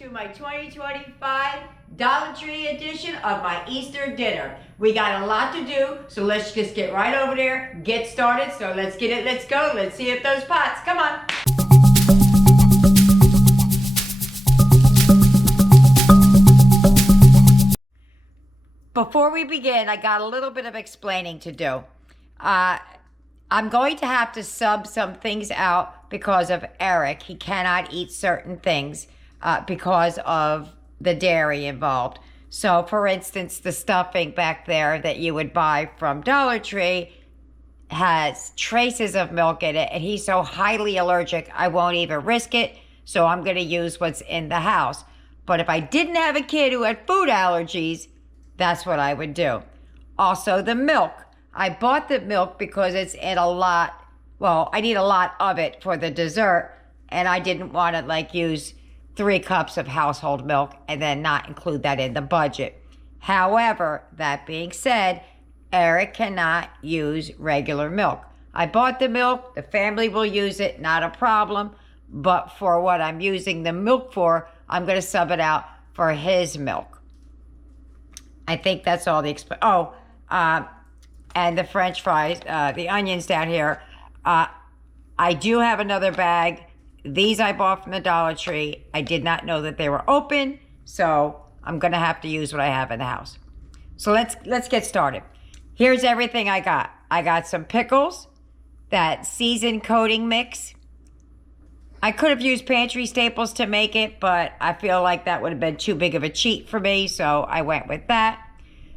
to my 2025 Dollar Tree edition of my Easter dinner. We got a lot to do, so let's just get right over there, get started. So let's get it, let's go. Let's see if those pots, come on. Before we begin, I got a little bit of explaining to do. I'm going to have to sub some things out because of Eric. He cannot eat certain things because of the dairy involved. So, for instance, the stuffing back there that you would buy from Dollar Tree has traces of milk in it, and he's so highly allergic, I won't even risk it. So I'm going to use what's in the house. But if I didn't have a kid who had food allergies, that's what I would do. Also, the milk. I bought the milk because it's in a lot. Well, I need a lot of it for the dessert, and I didn't want to use 3 cups of household milk and then not include that in the budget. However, that being said, Eric cannot use regular milk. I bought the milk. The family will use it, not a problem. But for what I'm using the milk for, I'm going to sub it out for his milk. I think that's all the and the French fries, the onions down here. I do have another bag. These I bought from the Dollar Tree. I did not know that they were open, so I'm going to have to use what I have in the house. So let's get started. Here's everything I got. I got some pickles, that seasoned coating mix. I could have used pantry staples to make it, but I feel like that would have been too big of a cheat for me, so I went with that.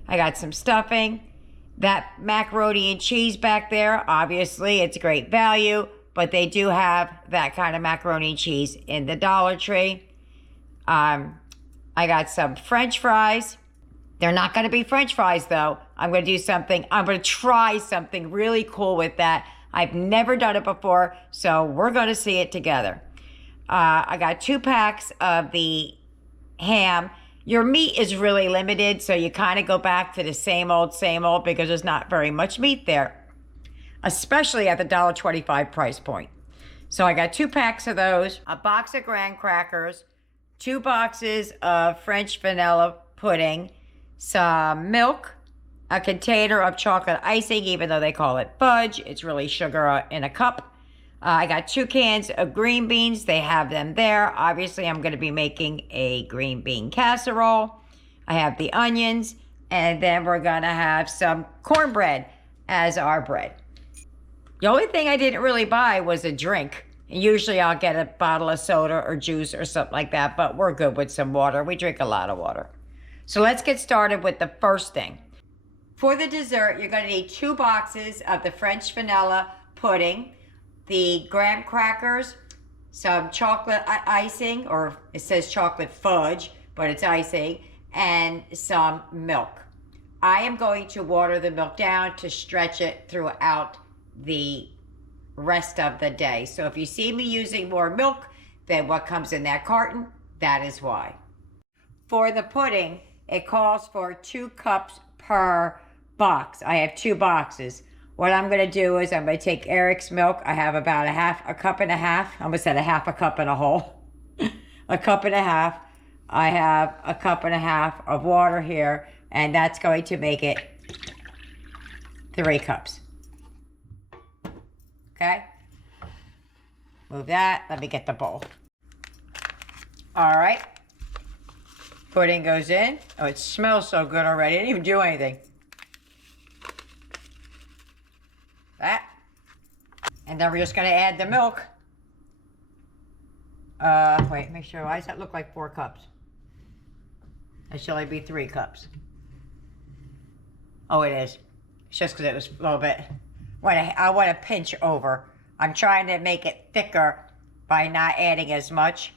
I got some stuffing. That macaroni and cheese back there, obviously, it's great value, but they do have that kind of macaroni and cheese in the Dollar Tree. I got some French fries. They're not going to be French fries, though. I'm going to try something really cool with that. I've never done it before, so we're going to see it together. I got 2 packs of the ham. Your meat is really limited, so you kind of go back to the same old, because there's not very much meat there, especially at the $1.25 price point. So I got 2 packs of those, a box of graham crackers, 2 boxes of French vanilla pudding, some milk, a container of chocolate icing, even though they call it fudge. It's really sugar in a cup. I got 2 cans of green beans. They have them there. Obviously, I'm going to be making a green bean casserole. I have the onions, and then we're going to have some cornbread as our bread. The only thing I didn't really buy was a drink. Usually, I'll get a bottle of soda or juice or something like that, but we're good with some water. We drink a lot of water. So let's get started with the first thing. For the dessert, you're going to need 2 boxes of the French vanilla pudding, the graham crackers, some chocolate icing, or it says chocolate fudge, but it's icing, and some milk. I am going to water the milk down to stretch it throughout the rest of the day. So if you see me using more milk than what comes in that carton, that is why. For the pudding, it calls for 2 cups per box. I have 2 boxes. What I'm going to do is I'm going to take Eric's milk. I have about a cup and a half. I almost said a half a cup and a whole. A cup and a half. I have a cup and a half of water here, and that's going to make it 3 cups. Okay? Move that. Let me get the bowl. All right. Pudding goes in. Oh, it smells so good already. I didn't even do anything. That. And then we're just going to add the milk. Wait, make sure. Why does that look like 4 cups? It should only be 3 cups. Oh, it is. It's just because it was a little bit. I want to pinch over. I'm trying to make it thicker by not adding as much.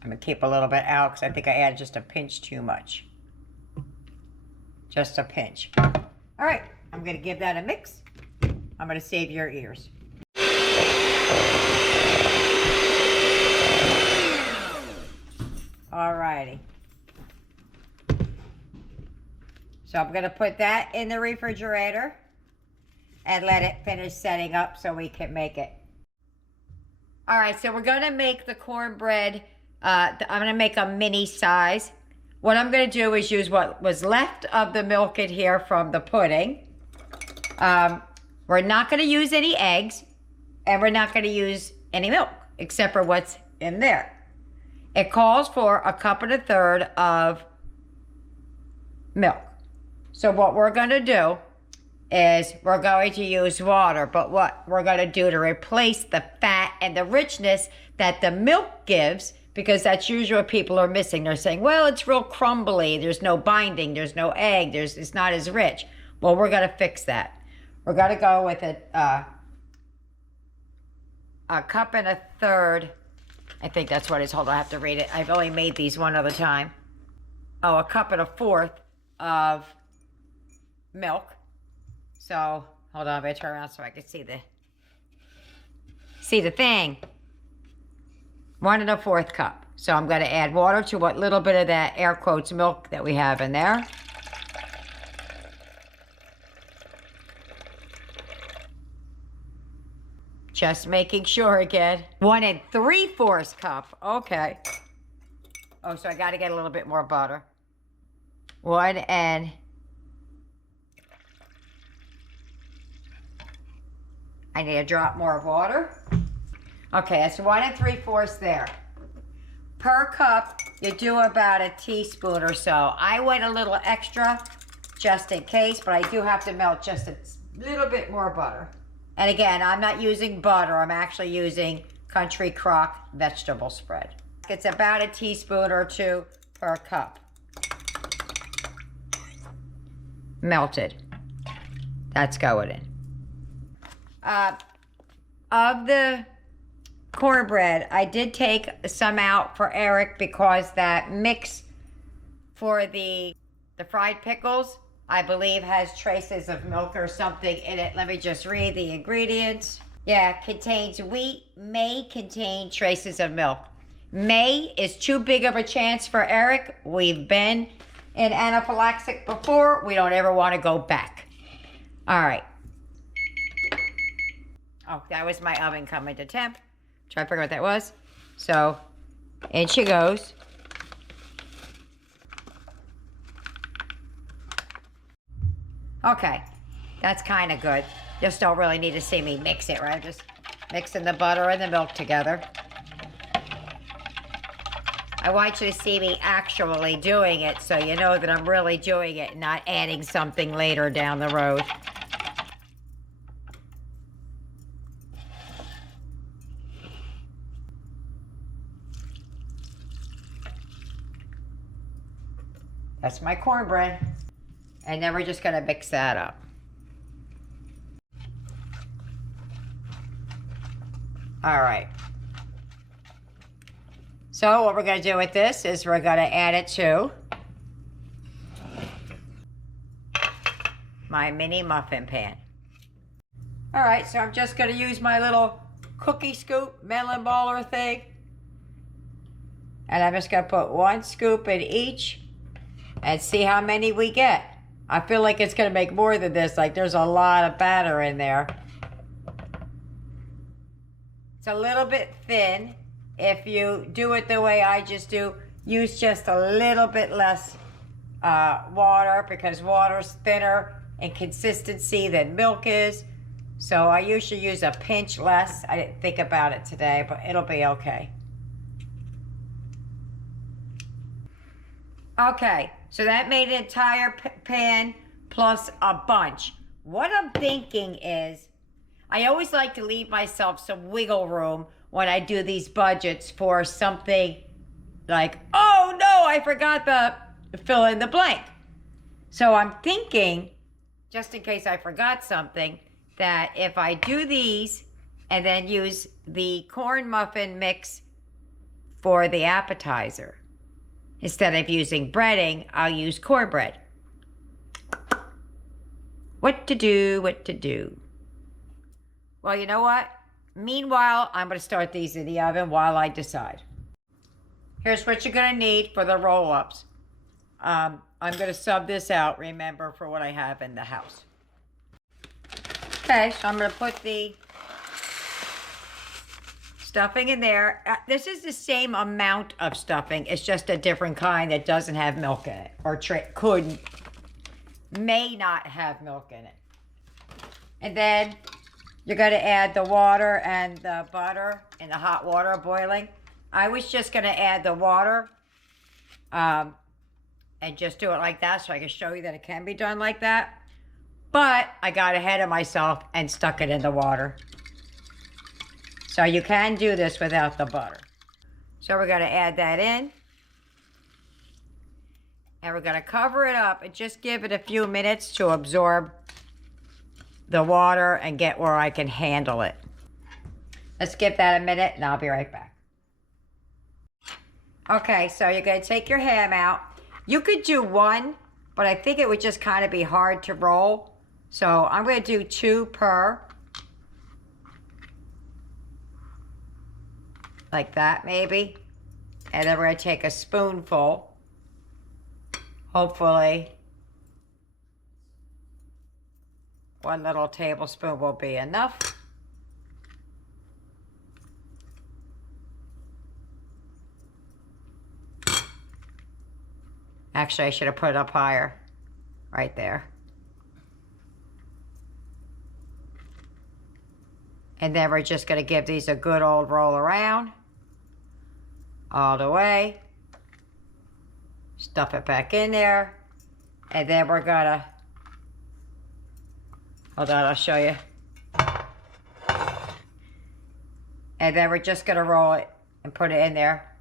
I'm going to keep a little bit out because I think I added just a pinch too much. Just a pinch. All right, I'm going to give that a mix. I'm going to save your ears. All righty. So I'm going to put that in the refrigerator and let it finish setting up so we can make it. All right, so we're gonna make the cornbread. I'm gonna make a mini size. What I'm gonna do is use what was left of the milk in here from the pudding. We're not gonna use any eggs, and we're not gonna use any milk, except for what's in there. It calls for 1.25 cups of milk. So what we're gonna do is we're going to use water, but what we're going to do to replace the fat and the richness that the milk gives, because that's usually what people are missing. They're saying, well, it's real crumbly, there's no binding, there's no egg, it's not as rich. Well, we're going to fix that. We're going to go with a 1.25 cups. I think that's what it is. Hold on, I have to read it. I've only made these one other time. Oh, 1.25 cups of milk. So, hold on, I'm going to turn around so I can see the thing. 1.25 cups. So I'm going to add water to what little bit of that air quotes milk that we have in there. Just making sure again. 1 3/4 cups. Okay. Oh, so I got to get a little bit more butter. 1 and... I need a drop more of water. Okay, that's 1 3/4 there. Per cup, you do about a teaspoon or so. I went a little extra just in case, but I do have to melt just a little bit more butter. And again, I'm not using butter. I'm actually using Country Crock vegetable spread. It's about a teaspoon or 2 per cup. Melted. That's going in. Of the cornbread, I did take some out for Eric because that mix for the fried pickles, I believe, has traces of milk or something in it. Let me just read the ingredients. Yeah, contains wheat, may contain traces of milk. May is too big of a chance for Eric. We've been in anaphylaxis before. We don't ever want to go back. All right. Oh, that was my oven coming to temp. Try to figure out what that was. So, in she goes. Okay, that's kind of good. Just don't really need to see me mix it, right? Just mixing the butter and the milk together. I want you to see me actually doing it so you know that I'm really doing it and not adding something later down the road. That's my cornbread. And then we're just gonna mix that up. All right. So what we're gonna do with this is we're gonna add it to my mini muffin pan. All right, so I'm just gonna use my little cookie scoop melon baller thing. And I'm just gonna put 1 scoop in each and see how many we get. I feel like it's gonna make more than this. Like there's a lot of batter in there. It's a little bit thin. If you do it the way I just do, use just a little bit less water because water's thinner in consistency than milk is. So I usually use a pinch less. I didn't think about it today, but it'll be okay. Okay, so that made an entire pan plus a bunch. What I'm thinking is, I always like to leave myself some wiggle room when I do these budgets for something like, oh no, I forgot the fill in the blank. So I'm thinking, just in case I forgot something, that if I do these and then use the corn muffin mix for the appetizer, instead of using breading, I'll use cornbread. What to do, what to do. Well, you know what? Meanwhile, I'm going to start these in the oven while I decide. Here's what you're going to need for the roll-ups. I'm going to sub this out, remember, for what I have in the house. stuffing in there. This is the same amount of stuffing. It's just a different kind that doesn't have milk in it. Or may not have milk in it. And then you're going to add the water and the butter in the hot water boiling. I was just going to add the water and just do it like that so I can show you that it can be done like that. But I got ahead of myself and stuck it in the water. So you can do this without the butter. So we're going to add that in. And we're going to cover it up and just give it a few minutes to absorb the water and get where I can handle it. Let's give that a minute and I'll be right back. Okay, so you're going to take your ham out. You could do one, but I think it would just kind of be hard to roll. So I'm going to do 2 per. Like that maybe. And then we're going to take a spoonful. Hopefully 1 little tablespoon will be enough. Actually, I should have put it up higher. Right there. And then we're just going to give these a good old roll around. All the way. Stuff it back in there. And then we're going to... Hold on, I'll show you. And then we're just going to roll it and put it in there.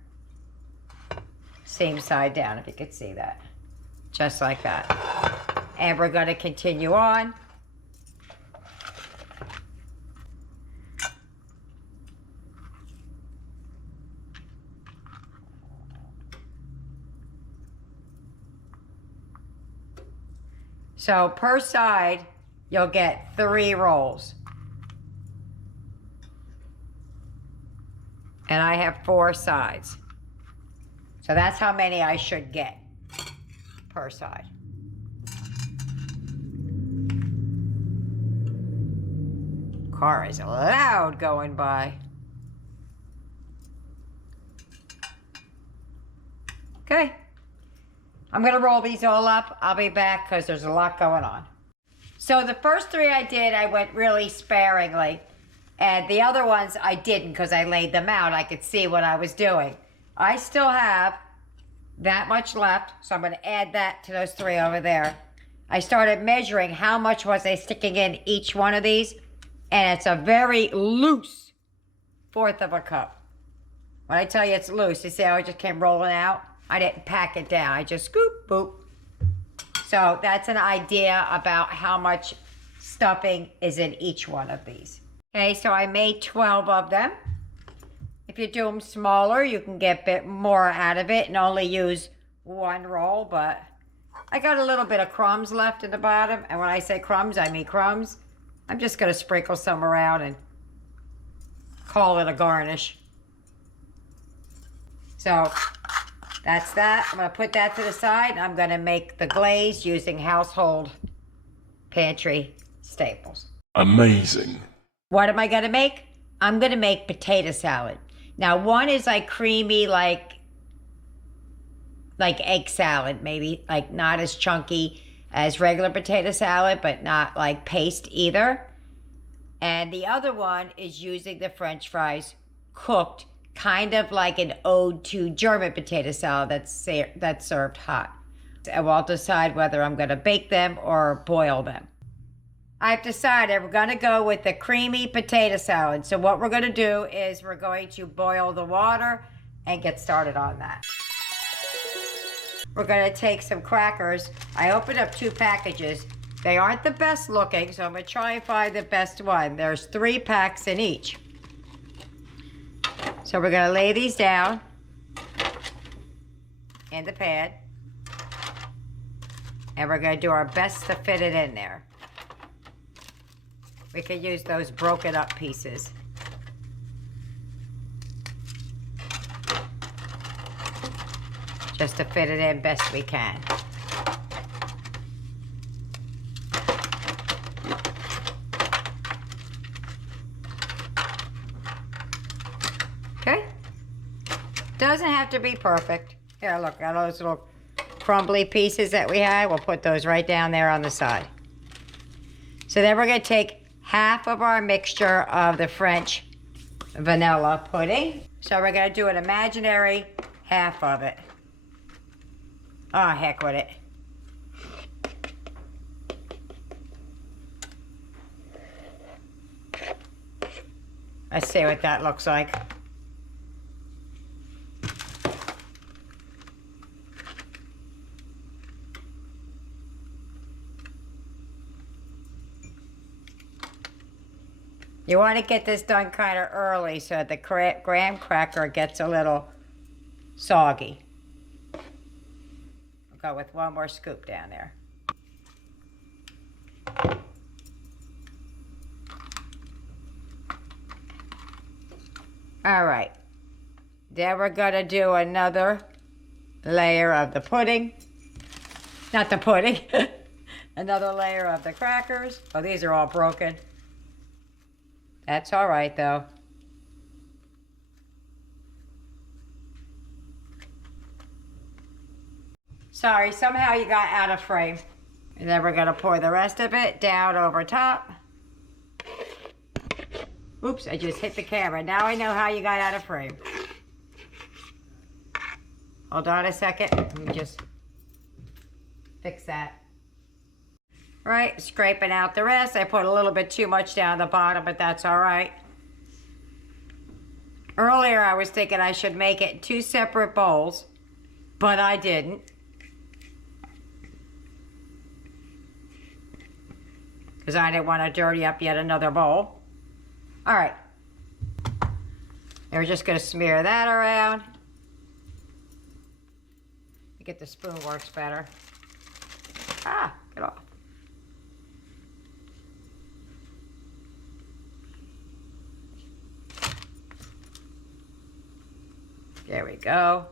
Same side down, if you could see that. Just like that. And we're going to continue on. So per side, you'll get 3 rolls. And I have 4 sides. So that's how many I should get per side. Car is loud going by. Okay. I'm going to roll these all up. I'll be back because there's a lot going on. So the first 3 I did, I went really sparingly. And the other ones I didn't because I laid them out. I could see what I was doing. I still have that much left, so I'm going to add that to those 3 over there. I started measuring how much was I sticking in each one of these, and it's a very loose 1/4 of a cup. When I tell you it's loose, you see how I just came rolling out? I didn't pack it down. I just scoop, boop. So that's an idea about how much stuffing is in each one of these. Okay, so I made 12 of them. If you do them smaller, you can get a bit more out of it and only use 1 roll, but I got a little bit of crumbs left in the bottom. And when I say crumbs, I mean crumbs. I'm just going to sprinkle some around and call it a garnish. So that's that. I'm going to put that to the side. And I'm going to make the glaze using household pantry staples. Amazing. What am I going to make? I'm going to make potato salad. Now, one is like creamy, like egg salad, maybe, like not as chunky as regular potato salad, but not like paste either. And the other one is using the French fries cooked, kind of like an ode to German potato salad that's served hot. And we'll decide whether I'm going to bake them or boil them. I've decided we're going to go with the creamy potato salad. So what we're going to do is we're going to boil the water and get started on that. We're going to take some crackers. I opened up 2 packages. They aren't the best looking, so I'm going to try and find the best one. There's 3 packs in each. So we're going to lay these down in the pan. And we're going to do our best to fit it in there. We could use those broken up pieces. Just to fit it in best we can. Okay? Doesn't have to be perfect. Here, look, got those little crumbly pieces that we had. We'll put those right down there on the side. So then we're going to take half of our mixture of the French vanilla pudding. So we're going to do an imaginary half of it. Oh, heck with it. Let's see what that looks like. You want to get this done kind of early so that the graham cracker gets a little soggy. I'll go with one more scoop down there. All right. Then we're going to do another layer of the pudding. Not the pudding. Another layer of the crackers. Oh, these are all broken. That's all right, though. Sorry, somehow you got out of frame. And then we're going to pour the rest of it down over top. Oops, I just hit the camera. Now I know how you got out of frame. Hold on a second. Let me just fix that. Right, scraping out the rest. I put a little bit too much down the bottom, but that's all right. Earlier I was thinking I should make it 2 separate bowls, but I didn't. Because I didn't want to dirty up yet another bowl. All right. And we're just going to smear that around. Get the spoon works better. Ah, get off. There we go.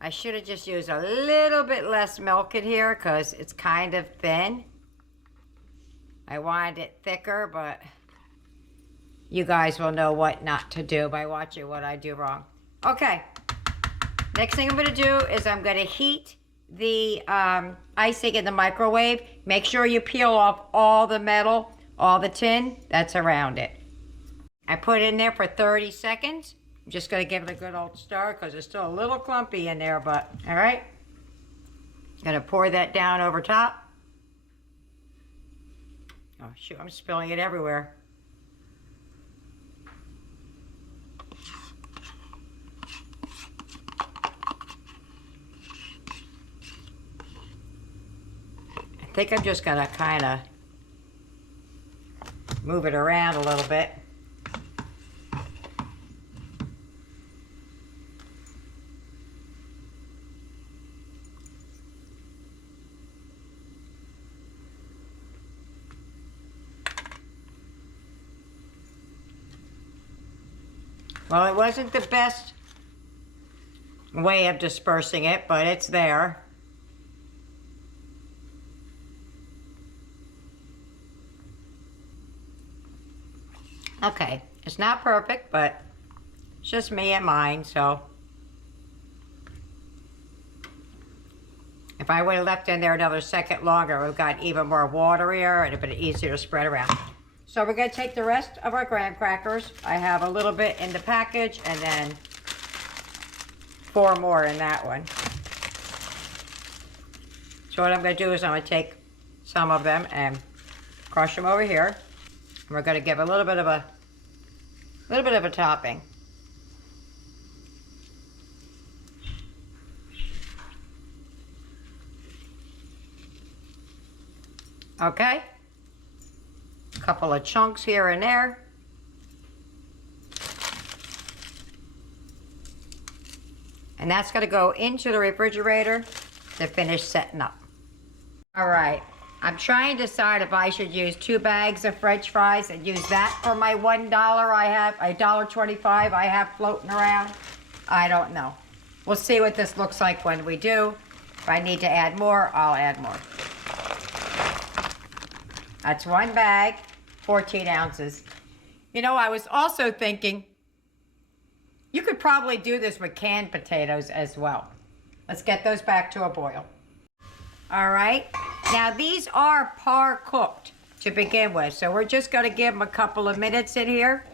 I should have just used a little bit less milk in here because it's kind of thin. I wanted it thicker, but you guys will know what not to do by watching what I do wrong. Okay. Next thing I'm going to do is I'm going to heat the icing in the microwave. Make sure you peel off all the metal, all the tin that's around it. I put it in there for 30 seconds. I'm just going to give it a good old stir because it's still a little clumpy in there, but all right. Going to pour that down over top. Oh, shoot, I'm spilling it everywhere. I think I'm just going to kind of move it around a little bit. Well, it wasn't the best way of dispersing it, but it's there. Okay, it's not perfect, but it's just me and mine, so. If I would have left in there another second longer, it would have gotten even more waterier and it would have been easier to spread around. So we're going to take the rest of our graham crackers. I have a little bit in the package and then 4 more in that one. So what I'm going to do is I'm going to take some of them and crush them over here. And we're going to give a little bit of a topping. Okay. Couple of chunks here and there. And that's going to go into the refrigerator to finish setting up. All right, I'm trying to decide if I should use 2 bags of French fries and use that for my $1 I have, $1.25 I have floating around. I don't know. We'll see what this looks like when we do. If I need to add more, I'll add more. That's 1 bag, 14 ounces. You know, I was also thinking You could probably do this with canned potatoes as well. Let's get those back to a boil. All right, now these are par cooked to begin with, so we're just gonna give them a couple of minutes in here.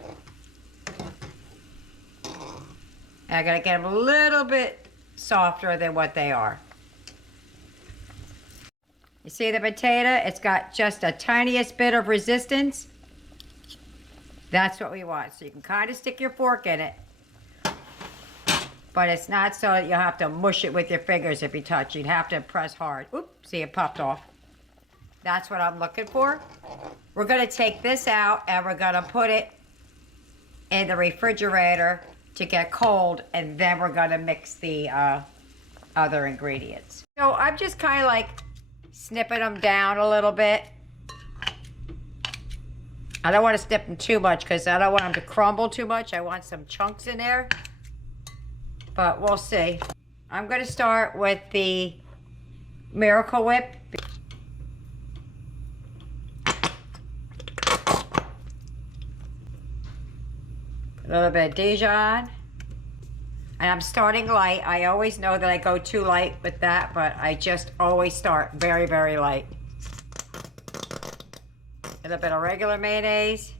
And I gotta get them a little bit softer than what they are. You see the potato? It's got just a tiniest bit of resistance. That's what we want. So you can kind of stick your fork in it, but it's not so that you'll have to mush it with your fingers if you touch. You'd have to press hard. Oops, see, it popped off. That's what I'm looking for. We're gonna take this out and we're gonna put it in the refrigerator to get cold, and then we're gonna mix the other ingredients. So I'm just kind of like snipping them down a little bit. I don't want to snip them too much because I don't want them to crumble too much. I want some chunks in there, but we'll see. I'm going to start with the Miracle Whip. A little bit of Dijon. And I'm starting light. I always know that I go too light with that, but I just always start very, very light. A little bit of regular mayonnaise,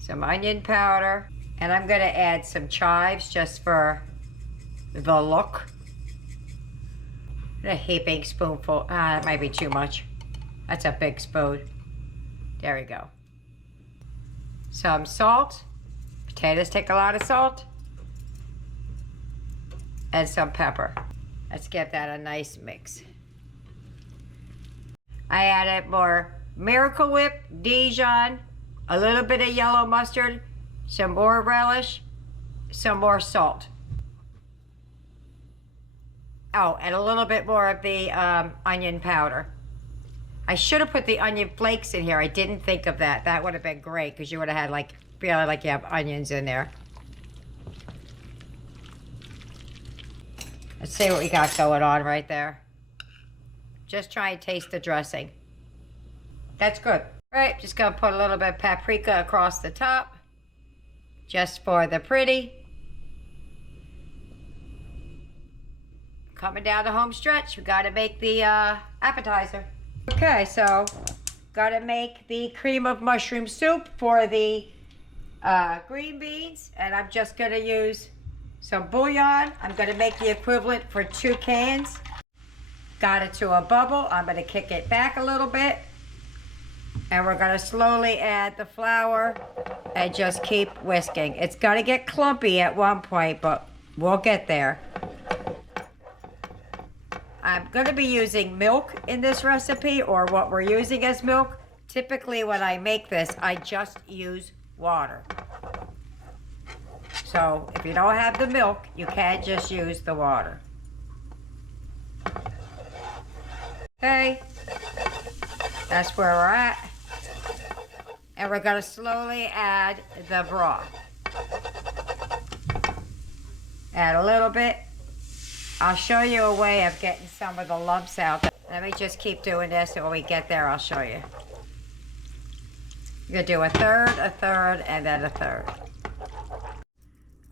some onion powder, and I'm gonna add some chives just for the look. A heaping spoonful. That might be too much. That's a big spoon. There we go. Some salt. Potatoes take a lot of salt. And some pepper. Let's give that a nice mix. I added more Miracle Whip, Dijon, a little bit of yellow mustard, some more relish, some more salt. Oh, and a little bit more of the onion powder. I should have put the onion flakes in here. I didn't think of that. That would have been great because you would have had like, feeling like you have onions in there. Let's see what we got going on right there. Just try and taste the dressing. That's good. All right, just gonna put a little bit of paprika across the top, just for the pretty. Coming down the home stretch, we gotta make the appetizer. Okay, so gotta make the cream of mushroom soup for the green beans, and I'm just gonna use some bouillon. I'm gonna make the equivalent for 2 cans. Got it to a bubble. I'm gonna kick it back a little bit. And we're gonna slowly add the flour and just keep whisking. It's gonna get clumpy at one point, but we'll get there. I'm gonna be using milk in this recipe, or what we're using as milk. Typically when I make this, I just use water. So if you don't have the milk, you can just use the water. Okay, that's where we're at. And we're gonna slowly add the broth. Add a little bit. I'll show you a way of getting some of the lumps out. Let me just keep doing this, and when we get there, I'll show you. You're gonna do a third, and then a third.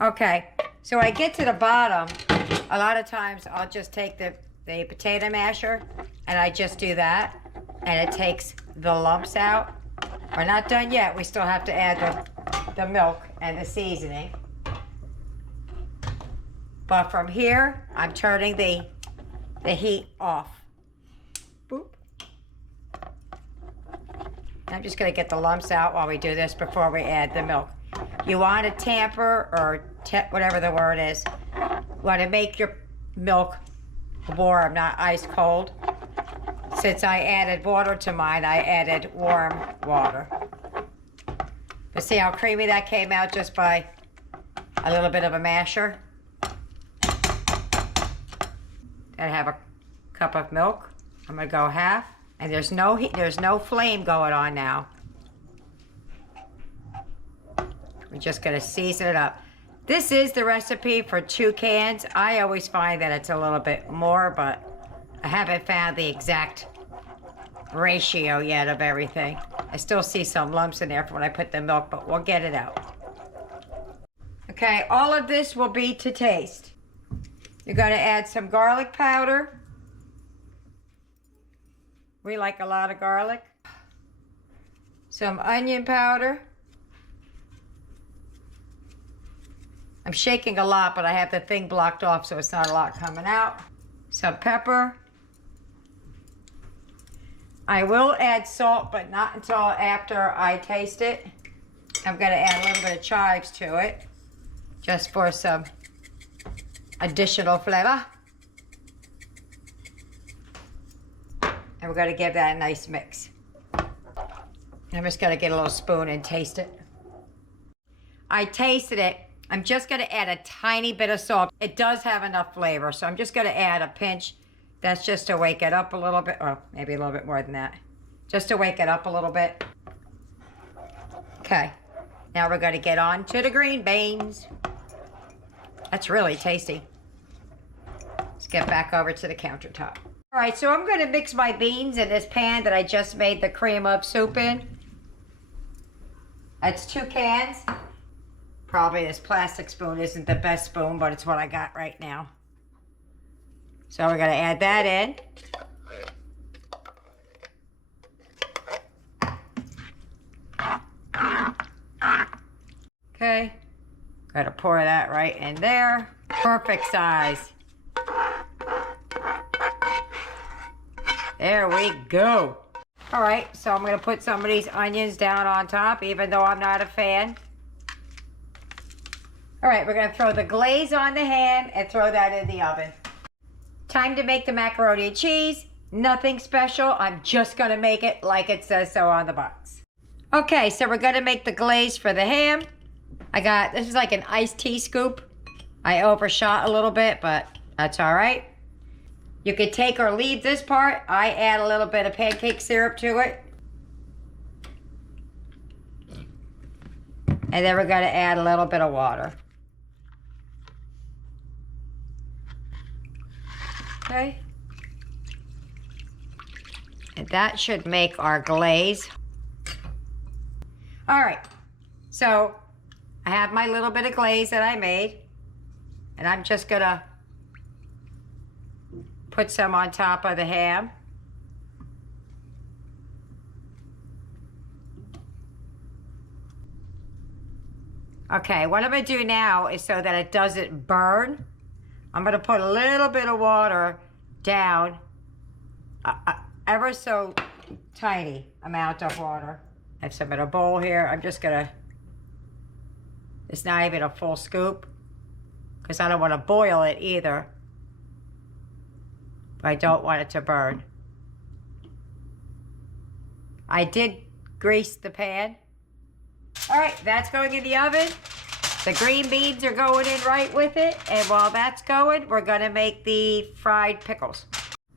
Okay, so when I get to the bottom, a lot of times I'll just take the potato masher, and I just do that, and it takes the lumps out. We're not done yet. We still have to add the milk and the seasoning. But from here, I'm turning the heat off. Boop. I'm just gonna get the lumps out while we do this before we add the milk. You want to tamper, or whatever the word is, you want to make your milk warm, not ice cold. Since I added water to mine, I added warm water. But see how creamy that came out just by a little bit of a masher? I have a cup of milk. I'm gonna go half, and there's no heat, there's no flame going on now. We're just gonna season it up. This is the recipe for 2 cans. I always find that it's a little bit more, but I haven't found the exact ratio yet of everything. I still see some lumps in there from when I put the milk, but we'll get it out. Okay, all of this will be to taste. You're going to add some garlic powder. We like a lot of garlic. Some onion powder. I'm shaking a lot, but I have the thing blocked off so it's not a lot coming out. Some pepper. I will add salt, but not until after I taste it. I'm going to add a little bit of chives to it, just for some additional flavor. And we're going to give that a nice mix. I'm just going to get a little spoon and taste it. I tasted it. I'm just going to add a tiny bit of salt. It does have enough flavor, so I'm just going to add a pinch. That's just to wake it up a little bit, or maybe a little bit more than that. Just to wake it up a little bit. Okay, now we're going to get on to the green beans. That's really tasty. Let's get back over to the countertop. All right, so I'm going to mix my beans in this pan that I just made the cream of soup in. That's 2 cans. Probably this plastic spoon isn't the best spoon, but it's what I got right now. So we're going to add that in. Okay. Got to pour that right in there. Perfect size. There we go. All right, so I'm going to put some of these onions down on top, even though I'm not a fan. All right, we're going to throw the glaze on the ham and throw that in the oven. Time to make the macaroni and cheese. Nothing special. I'm just going to make it like it says so on the box. Okay, so we're going to make the glaze for the ham. This is like an iced tea scoop. I overshot a little bit, but that's all right. You could take or leave this part. I add a little bit of pancake syrup to it. And then we're going to add a little bit of water. Okay. And that should make our glaze. All right. So I have my little bit of glaze that I made. And I'm just going to put some on top of the ham. Okay, what I'm going to do now is so that it doesn't burn, I'm going to put a little bit of water down, ever so tiny amount of water. I have some in a bowl here. I'm just going to, it's not even a full scoop because I don't want to boil it either. I don't want it to burn. I did grease the pan. All right, that's going in the oven. The green beans are going in right with it. And while that's going, we're gonna make the fried pickles.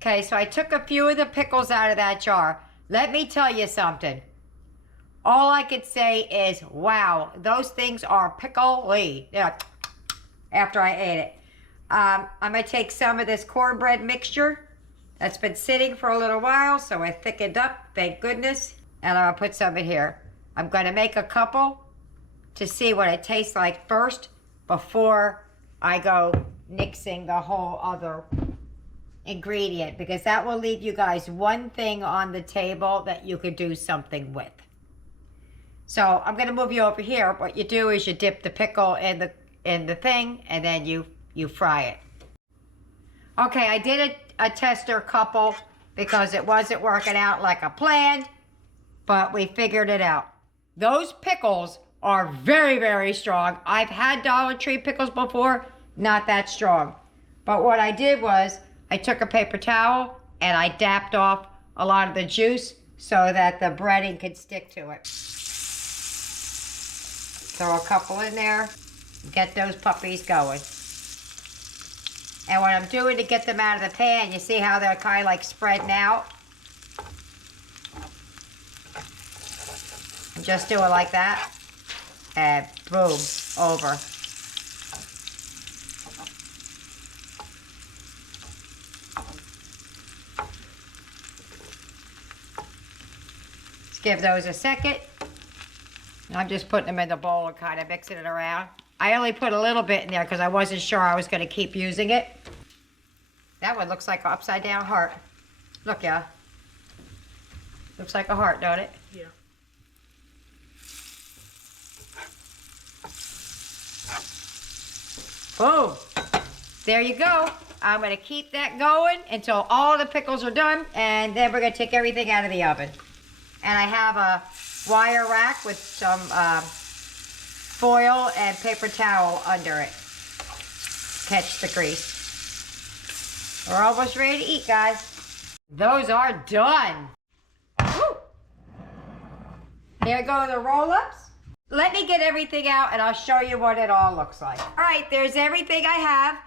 Okay, so I took a few of the pickles out of that jar. Let me tell you something. All I could say is, wow, those things are pickly. Yeah, after I ate it. I'm going to take some of this cornbread mixture that's been sitting for a little while, so I thickened up, thank goodness, and I'll put some in here. I'm going to make a couple to see what it tastes like first before I go mixing the whole other ingredient, because that will leave you guys one thing on the table that you could do something with. So I'm going to move you over here. What you do is you dip the pickle in the thing, and then you fry it. Okay, I did a tester couple because it wasn't working out like I planned, but we figured it out. Those pickles are very, very strong. I've had Dollar Tree pickles before, not that strong. But what I did was I took a paper towel and I dapped off a lot of the juice so that the breading could stick to it. Throw a couple in there, get those puppies going. And what I'm doing to get them out of the pan, you see how they're kind of like spreading out? And just do it like that. And boom, over. Let's give those a second. I'm just putting them in the bowl and kind of mixing it around. I only put a little bit in there because I wasn't sure I was going to keep using it. That one looks like an upside down heart. Look, yeah. Looks like a heart, don't it? Yeah. Boom. There you go. I'm going to keep that going until all the pickles are done, and then we're going to take everything out of the oven. And I have a wire rack with some foil and paper towel under it. Catch the grease. We're almost ready to eat, guys. Those are done. Woo. Here go the roll-ups. Let me get everything out and I'll show you what it all looks like. All right, there's everything I have.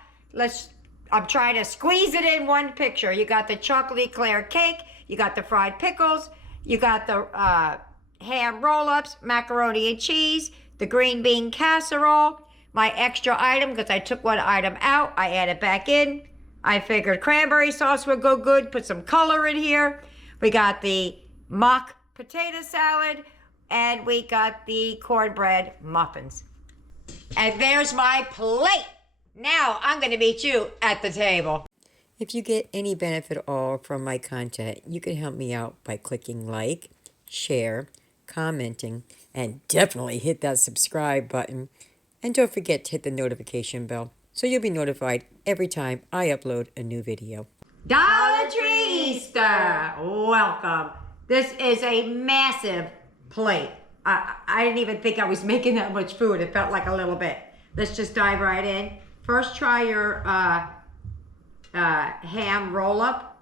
I'm trying to squeeze it in one picture. You got the chocolate eclair cake, you got the fried pickles, you got the ham roll-ups, macaroni and cheese, the green bean casserole, my extra item, because I took one item out, I added back in. I figured cranberry sauce would go good, put some color in here. We got the mock potato salad, and we got the cornbread muffins. And there's my plate. Now I'm going to meet you at the table. If you get any benefit at all from my content, you can help me out by clicking like, share, commenting, and definitely hit that subscribe button. And don't forget to hit the notification bell so you'll be notified every time I upload a new video. Dollar Tree Easter! Welcome. This is a massive plate. I didn't even think I was making that much food. It felt like a little bit. Let's just dive right in. First, try your ham roll-up.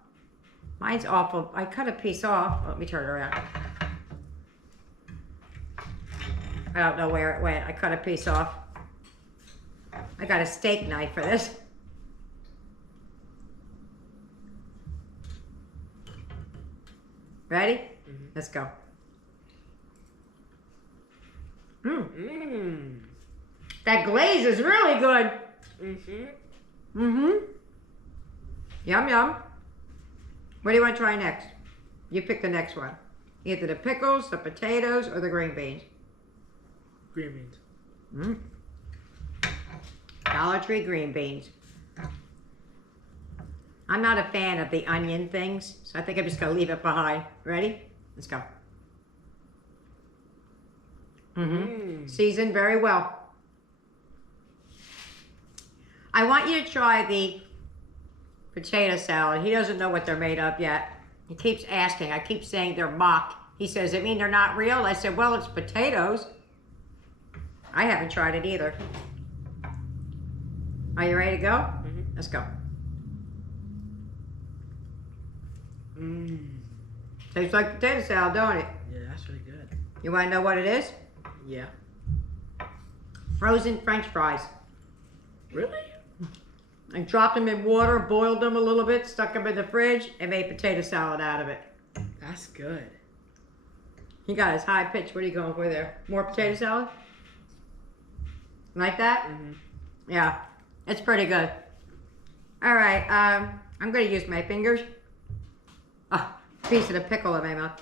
Mine's awful. I cut a piece off. Let me turn it around. I don't know where it went. I cut a piece off. I got a steak knife for this. Ready? Mm-hmm. Let's go. That glaze is really good. Yum, yum. What do you want to try next? You pick the next one. Either the pickles, the potatoes, or the green beans. Green beans. Dollar Tree green beans. I'm not a fan of the onion things, so I think I'm just going to leave it behind. Ready? Let's go. Seasoned very well. I want you to try the potato salad. He doesn't know what they're made of yet. He keeps asking. I keep saying they're mock. He says, "It mean they're not real?" I said, "Well, it's potatoes." I haven't tried it either. Are you ready to go? Let's go. Tastes like potato salad, don't it? Yeah, that's really good. You want to know what it is? Yeah. Frozen French fries. Really? I dropped them in water, boiled them a little bit, stuck them in the fridge, and made potato salad out of it. That's good. He got his high pitch. What are you going for there? More potato salad? Like that? Yeah, it's pretty good. All right, I'm going to use my fingers. Piece of the pickle in my mouth.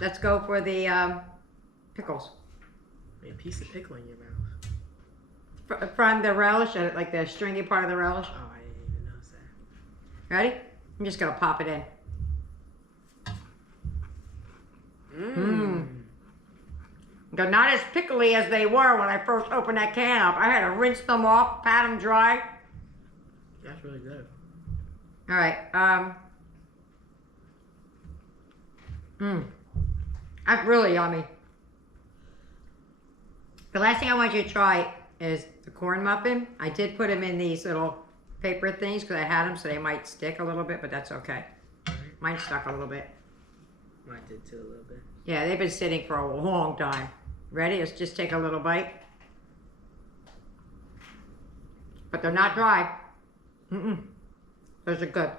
Let's go for the pickles. A piece of pickle in your mouth. From the relish, like the stringy part of the relish. Oh, I didn't even notice that. Ready? I'm just going to pop it in. They're not as pickly as they were when I first opened that can up. I had to rinse them off, pat them dry. That's really good. All right. That's really yummy. The last thing I want you to try is the corn muffin. I did put them in these little paper things because I had them so they might stick a little bit, but that's okay. Mine stuck a little bit. Mine did too, a little bit. Yeah, they've been sitting for a long time. Ready? Let's just take a little bite. But they're not dry. Those are good.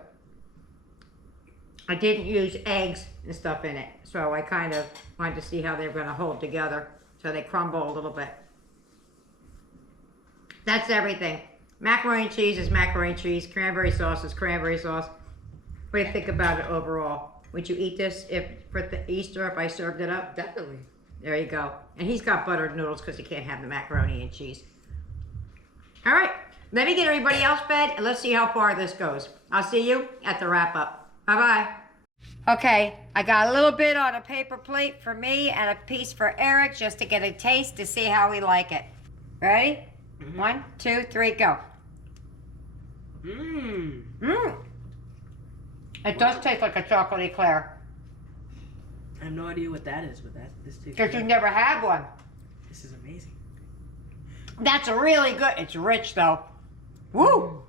I didn't use eggs and stuff in it, so I kind of wanted to see how they were going to hold together so they crumble a little bit. That's everything. Macaroni and cheese is macaroni and cheese. Cranberry sauce is cranberry sauce. What do you think about it overall? Would you eat this for Easter if I served it up? Definitely. There you go. And he's got buttered noodles because he can't have the macaroni and cheese. All right. Let me get everybody else fed, and let's see how far this goes. I'll see you at the wrap-up. Bye-bye. Okay, I got a little bit on a paper plate for me and a piece for Eric just to get a taste to see how we like it. Ready? 1, 2, 3, go. It does taste like a chocolate eclair. I have no idea what that is, but this tastes Because you never had one. This is amazing. That's really good. It's rich, though. Woo!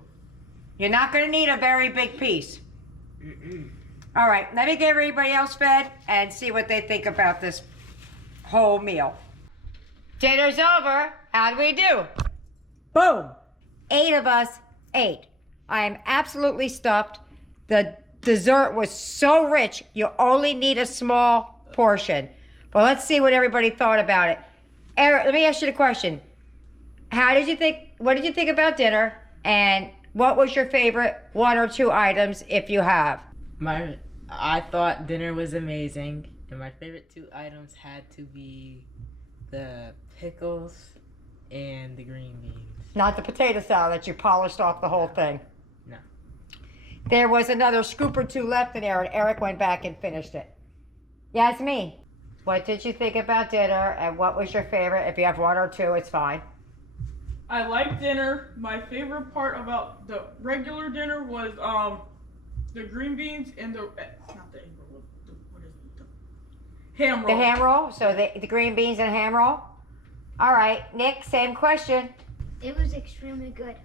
You're not going to need a very big piece. All right, let me get everybody else fed and see what they think about this whole meal. Dinner's over. How'd we do? Boom! 8 of us ate. I am absolutely stuffed. The dessert was so rich, you only need a small portion. But let's see what everybody thought about it. Eric, let me ask you the question. What did you think about dinner? And what was your favorite 1 or 2 items, if you have? I thought dinner was amazing, and my favorite 2 items had to be the pickles and the green beans. Not the potato salad that you polished off the whole thing. No. There was another scoop or 2 left in there, and Eric went back and finished it. Yeah, it's me. What did you think about dinner, and what was your favorite? If you have 1 or 2, it's fine. I liked dinner. My favorite part about the regular dinner was the green beans and the not the egg roll. What is it? The ham roll. The ham roll. So the green beans and ham roll. All right, Nick. Same question. It was extremely good.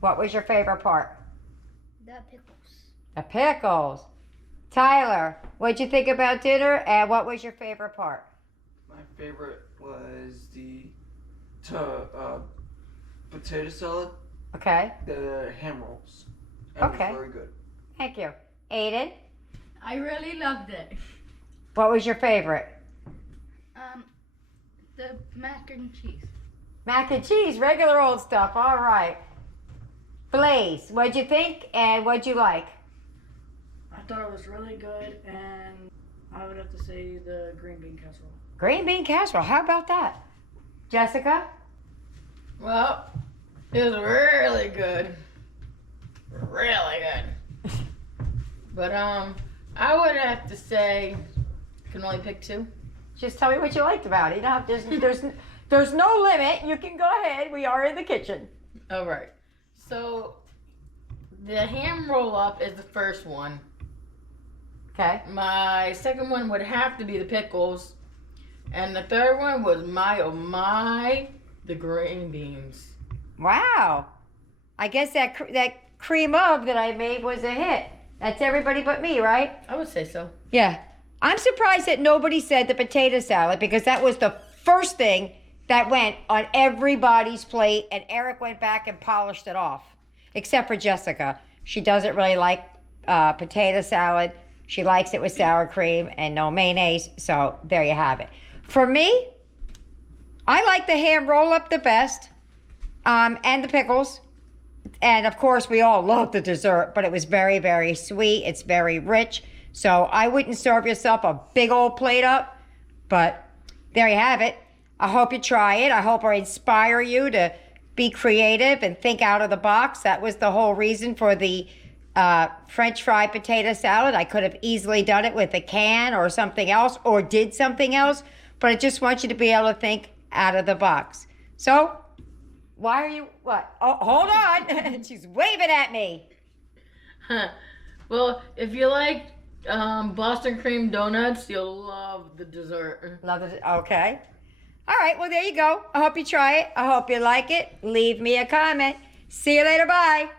What was your favorite part? The pickles. The pickles. Tyler, what'd you think about dinner, and what was your favorite part? My favorite was the potato salad, Okay. the ham rolls. It Okay. was very good. Thank you. Aiden, I really loved it. what was your favorite? The mac and cheese. Mac and cheese, regular old stuff. All right. Blaze, what'd you think, and what'd you like? I thought it was really good, and I would have to say the green bean casserole. Green bean casserole. How about that? Jessica? Well, it was really good. Really good. But I would have to say I can only pick 2. Just tell me what you liked about it. You know, there's no limit. You can go ahead. We are in the kitchen. All right. So the ham roll up is the first one. Okay. My second one would have to be the pickles, and the third one was the green beans. Wow. I guess that cream of that I made was a hit. That's everybody but me, right? I would say so. Yeah. I'm surprised that nobody said the potato salad because that was the first thing that went on everybody's plate, and Eric went back and polished it off, except for Jessica. She doesn't really like potato salad. She likes it with sour cream and no mayonnaise, so there you have it. For me, I like the ham roll-up the best, and the pickles. And, of course, we all love the dessert, but it was very, very sweet. It's very rich. So I wouldn't serve yourself a big old plate up, but there you have it. I hope you try it. I hope I inspire you to be creative and think out of the box. That was the whole reason for the French fry potato salad. I could have easily done it with a can or something else or did something else, but I just want you to be able to think out of the box. So, why are you, what? Oh, hold on. She's waving at me. Well, if you like Boston cream donuts, you'll love the dessert. Love it. Okay. All right. Well, there you go. I hope you try it. I hope you like it. Leave me a comment. See you later. Bye.